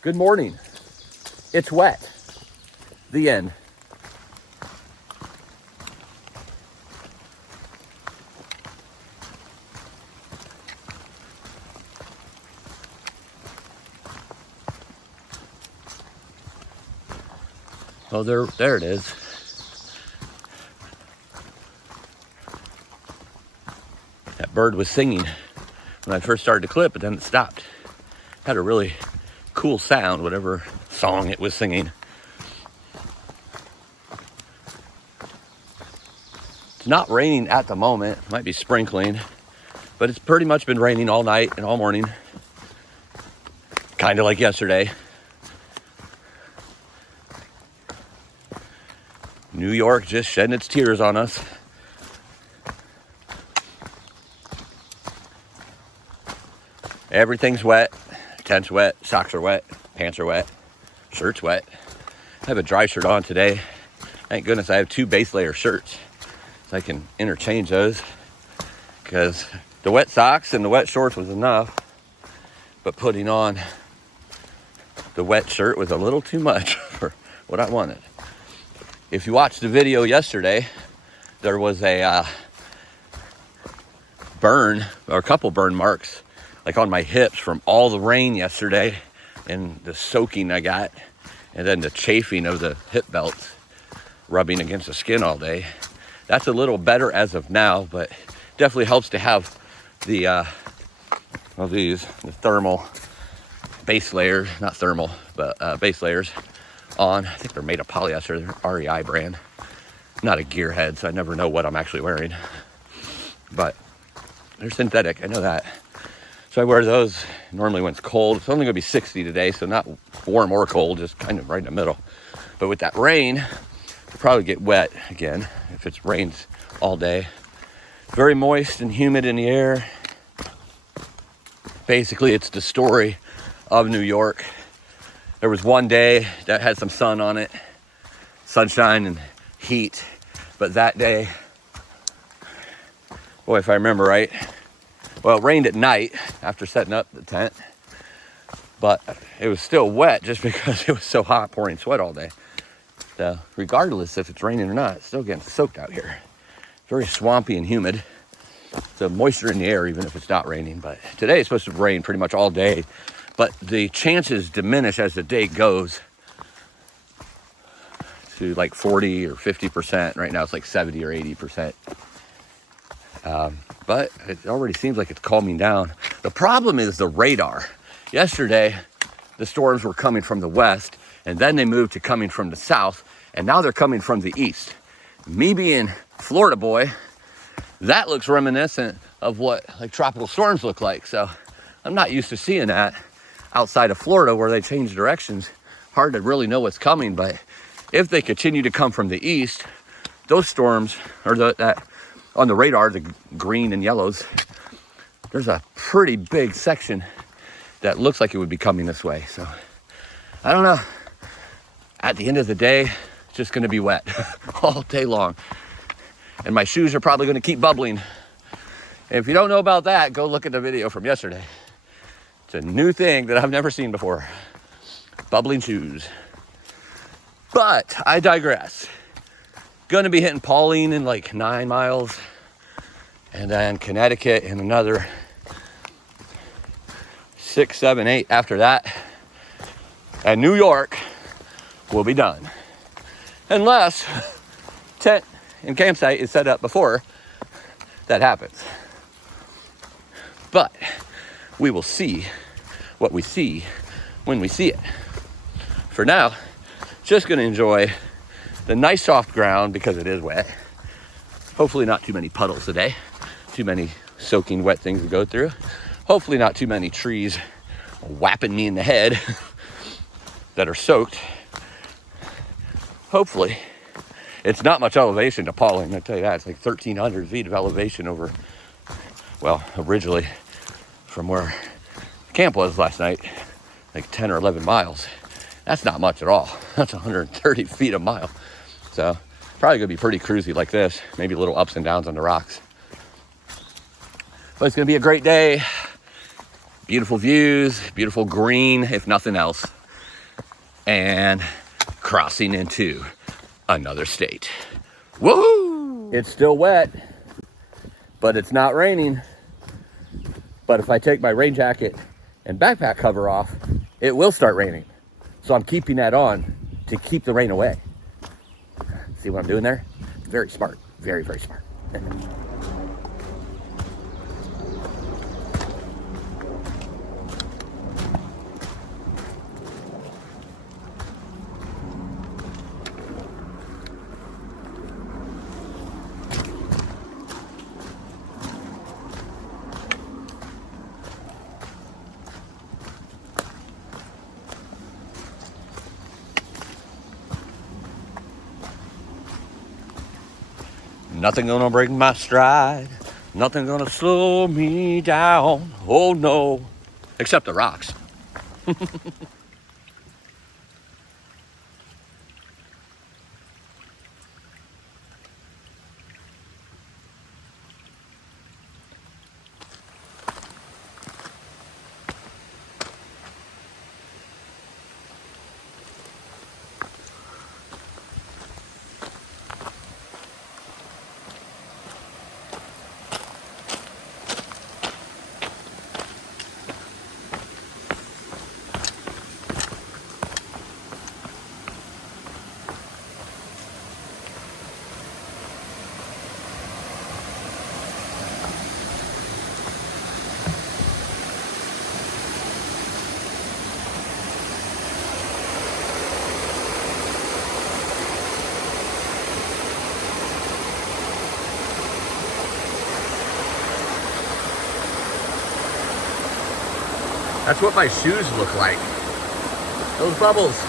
Good morning. It's wet. The end. Oh, there it is. That bird was singing when I first started to clip, but then it stopped. Had a really cool sound, whatever song it was singing. It's not raining at the moment. It might be sprinkling, but it's pretty much been raining all night and all morning. Kind of like yesterday. New York just shedding its tears on us. Everything's wet. Tent's wet, socks are wet, pants are wet, shirt's wet. I have a dry shirt on today. Thank goodness I have 2 base layer shirts, so I can interchange those, because the wet socks and the wet shorts was enough, but putting on the wet shirt was a little too much for what I wanted. If you watched the video yesterday, there was a burn, or a couple burn marks, like on my hips from all the rain yesterday and the soaking I got, and then the chafing of the hip belts rubbing against the skin all day. That's a little better as of now, but definitely helps to have the the thermal base layers, not thermal, but base layers on. I think they're made of polyester. They're REI brand. I'm not a gearhead, so I never know what I'm actually wearing, but they're synthetic, I know that. So I wear those normally when it's cold. It's only gonna be 60 today, so not warm or cold, just kind of right in the middle. But with that rain, it'll probably get wet again if it rains all day. Very moist and humid in the air. Basically, it's the story of New York. There was one day that had some sun on it, sunshine and heat. But that day, boy, if I remember right, well, it rained at night after setting up the tent, but it was still wet just because it was so hot, pouring sweat all day. So regardless if it's raining or not, it's still getting soaked out here. Very swampy and humid. So moisture in the air, even if it's not raining. But today it's supposed to rain pretty much all day, but the chances diminish as the day goes to like 40 or 50%. Right now it's like 70 or 80%. But it already seems like it's calming down. The problem is the radar. Yesterday, the storms were coming from the west, and then they moved to coming from the south, and now they're coming from the east. Me being Florida boy, that looks reminiscent of what like tropical storms look like. So I'm not used to seeing that outside of Florida where they change directions. Hard to really know what's coming, but if they continue to come from the east, those storms, or that on the radar, the green and yellows, there's a pretty big section that looks like it would be coming this way. So I don't know. At the end of the day, it's just gonna be wet all day long. And my shoes are probably gonna keep bubbling. And if you don't know about that, go look at the video from yesterday. It's a new thing that I've never seen before. Bubbling shoes. But I digress. Gonna be hitting Pauline in like 9 miles, and then Connecticut in another 6, 7, 8 after that. And New York will be done. Unless tent and campsite is set up before that happens. But we will see what we see when we see it. For now, just gonna enjoy the nice soft ground because it is wet. Hopefully not too many puddles today. Too many soaking wet things to go through. Hopefully not too many trees whapping me in the head that are soaked. Hopefully. It's not much elevation to Pauling, I tell you that. It's like 1,300 feet of elevation over, well, originally from where camp was last night, like 10 or 11 miles. That's not much at all. That's 130 feet a mile. So probably gonna be pretty cruisy like this, maybe a little ups and downs on the rocks. But it's gonna be a great day. Beautiful views, beautiful green, if nothing else. and crossing into another state. Woohoo! It's still wet, but it's not raining. But if I take my rain jacket and backpack cover off, it will start raining. So I'm keeping that on to keep the rain away. See what I'm doing there? Very smart, very, very smart. Nothing gonna break my stride. Nothing gonna slow me down. Oh no. Except the rocks. That's what my shoes look like. Those bubbles.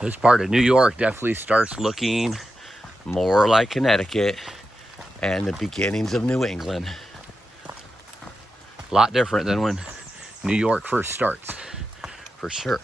This part of New York definitely starts looking more like Connecticut and the beginnings of New England. A lot different than when New York first starts, for sure.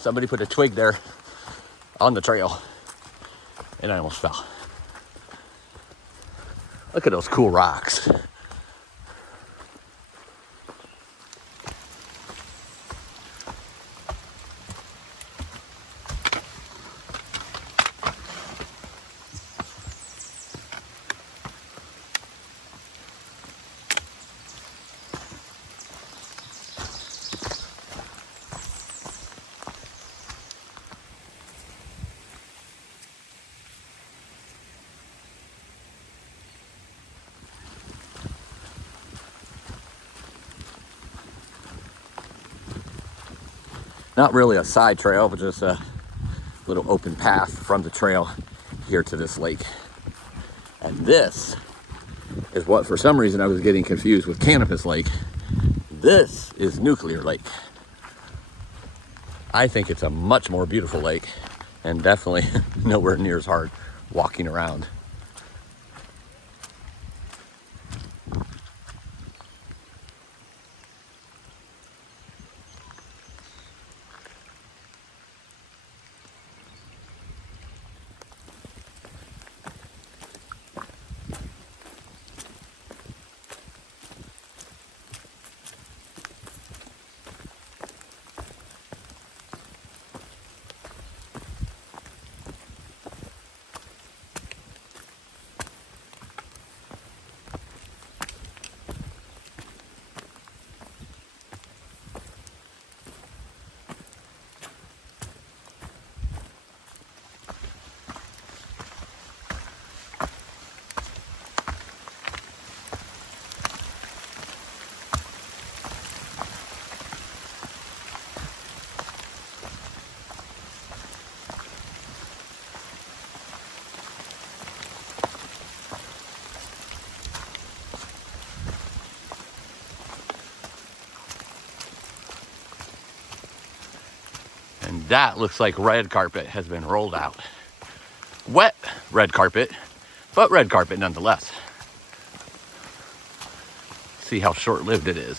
Somebody put a twig there on the trail and I almost fell. Look at those cool rocks. Not really a side trail, but just a little open path from the trail here to this lake. And this is what, for some reason, I was getting confused with Cannabis Lake. This is Nuclear Lake. I think it's a much more beautiful lake and definitely nowhere near as hard walking around. And that looks like red carpet has been rolled out. Wet red carpet, but red carpet nonetheless. See how short-lived it is.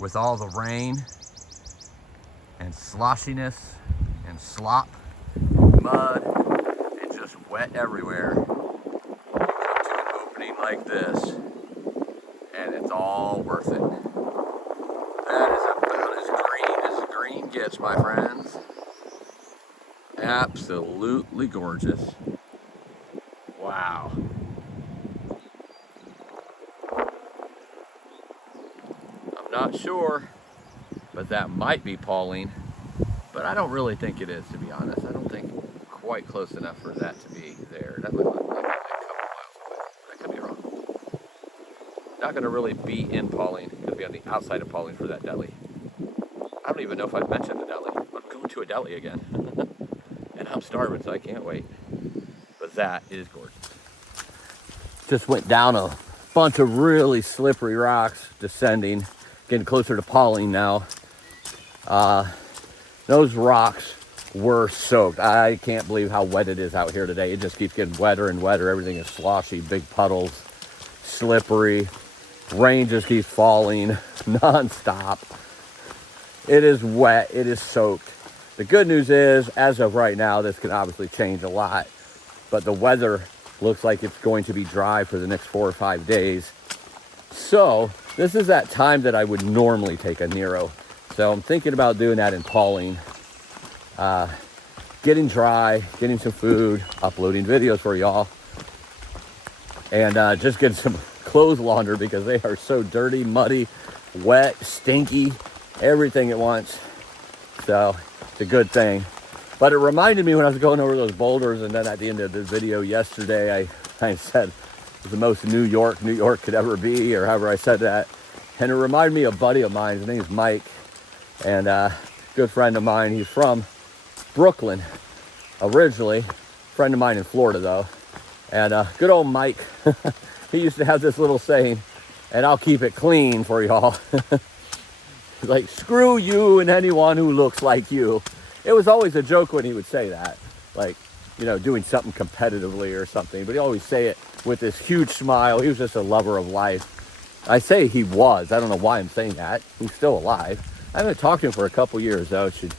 With all the rain and sloshiness and slop, mud, and just wet everywhere, you come to an opening like this, and it's all worth it. That is about as green gets, my friends. Absolutely gorgeous. Wow. Not sure, but that might be Pauline, but I don't really think it is, to be honest. I don't think quite close enough for that to be there. That might look like a couple miles away. I could be wrong. Not going to really be in Pauline. Going to be on the outside of Pauline for that deli. I don't even know if I've mentioned the deli. I'm going to a deli again. And I'm starving, so I can't wait. But that is gorgeous. Just went down a bunch of really slippery rocks, descending. Getting closer to Pauline now. Those rocks were soaked. I can't believe how wet it is out here today. It just keeps getting wetter and wetter. Everything is sloshy, big puddles, slippery. Rain just keeps falling nonstop. It is wet. It is soaked. The good news is, as of right now, this can obviously change a lot, but the weather looks like it's going to be dry for the next 4 or 5 days. So this is that time that I would normally take a Nero. So I'm thinking about doing that in Pauline. Getting dry, getting some food, uploading videos for y'all. And just getting some clothes laundered because they are so dirty, muddy, wet, stinky, everything at once. So it's a good thing. But it reminded me when I was going over those boulders, and then at the end of the video yesterday, I said, the most New York could ever be, or however I said that. And it reminded me of a buddy of mine. His name is Mike, and a good friend of mine. He's from Brooklyn originally, friend of mine in Florida though. And good old Mike, he used to have this little saying, and I'll keep it clean for y'all. Like, screw you and anyone who looks like you. It was always a joke when he would say that, like, you know, doing something competitively or something, but he always say it with this huge smile. He was just a lover of life. I say he was. I don't know why I'm saying that. He's still alive. I haven't talked to him for a couple years, though. I should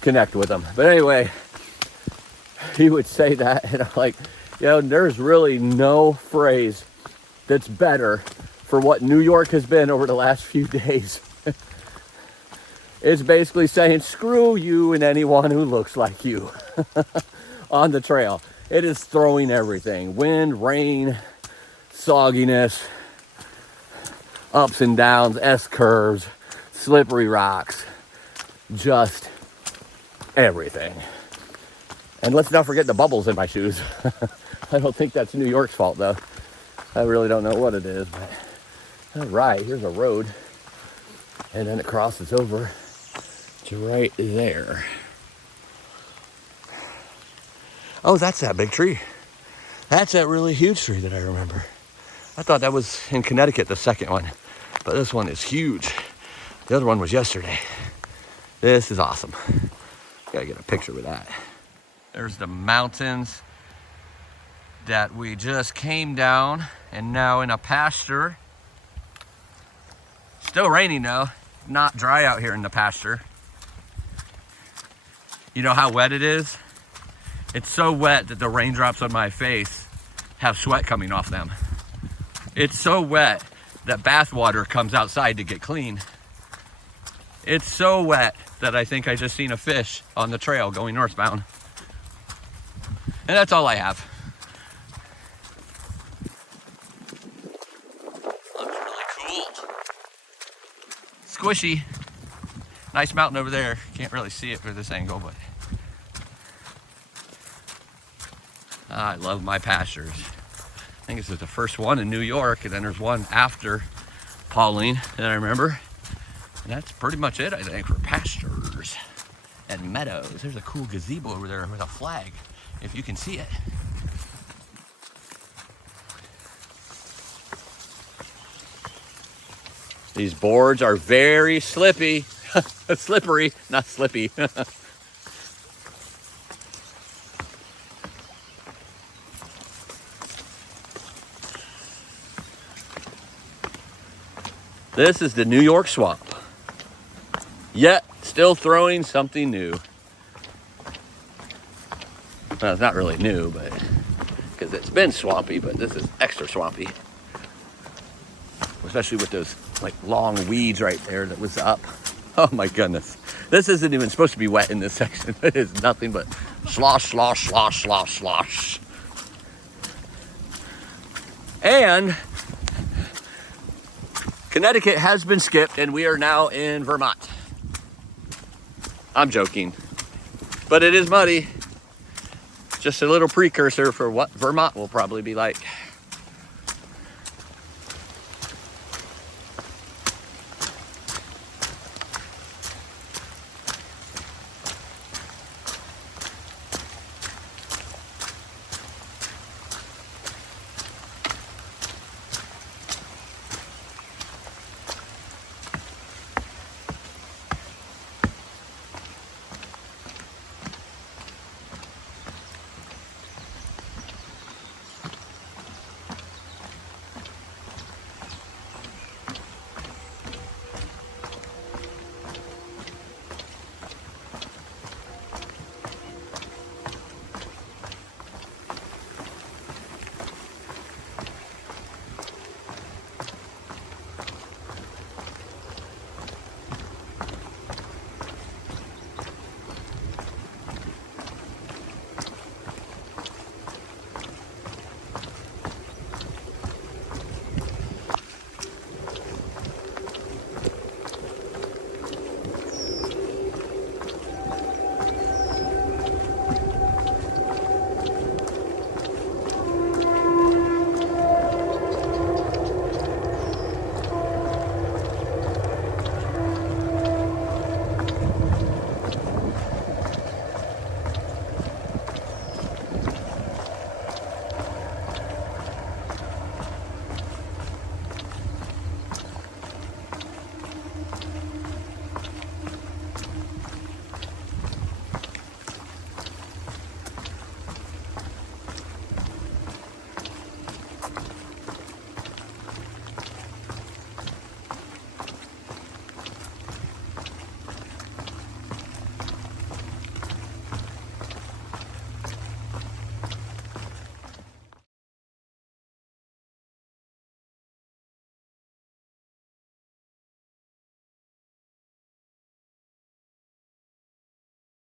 connect with him. But anyway, he would say that, and I'm like, You know, there's really no phrase that's better for what New York has been over the last few days. It's basically saying, screw you and anyone who looks like you on the trail. It is throwing everything. Wind, rain, sogginess, ups and downs, S-curves, slippery rocks, just everything. And let's not forget the bubbles in my shoes. I don't think that's New York's fault though. I really don't know what it is, but all right, here's a road. And then it crosses over to right there. Oh, that's that big tree. That's that really huge tree that I remember. I thought that was in Connecticut, the second one, but this one is huge. The other one was yesterday. This is awesome. Gotta get a picture with that. There's the mountains that we just came down, and now in a pasture. Still raining though, not dry out here in the pasture. You know how wet it is? It's so wet that the raindrops on my face have sweat coming off them. It's so wet that bath water comes outside to get clean. It's so wet that I think I just seen a fish on the trail going northbound. And that's all I have. Looks really cool. Squishy. Nice mountain over there. Can't really see it through this angle, but I love my pastures. I think this is the first one in New York, and then there's one after Pauline that I remember. And that's pretty much it, I think, for pastures and meadows. There's a cool gazebo over there with a flag, if you can see it. These boards are very slippy. Slippery, not slippy. This is the New York swamp. Yet, still throwing something new. Well, it's not really new, but because it's been swampy, but this is extra swampy. Especially with those like long weeds right there that was up. Oh my goodness. This isn't even supposed to be wet in this section. It is nothing but slosh, slosh, slosh, slosh, slosh. And Connecticut has been skipped and we are now in Vermont. I'm joking, but it is muddy. Just a little precursor for what Vermont will probably be like.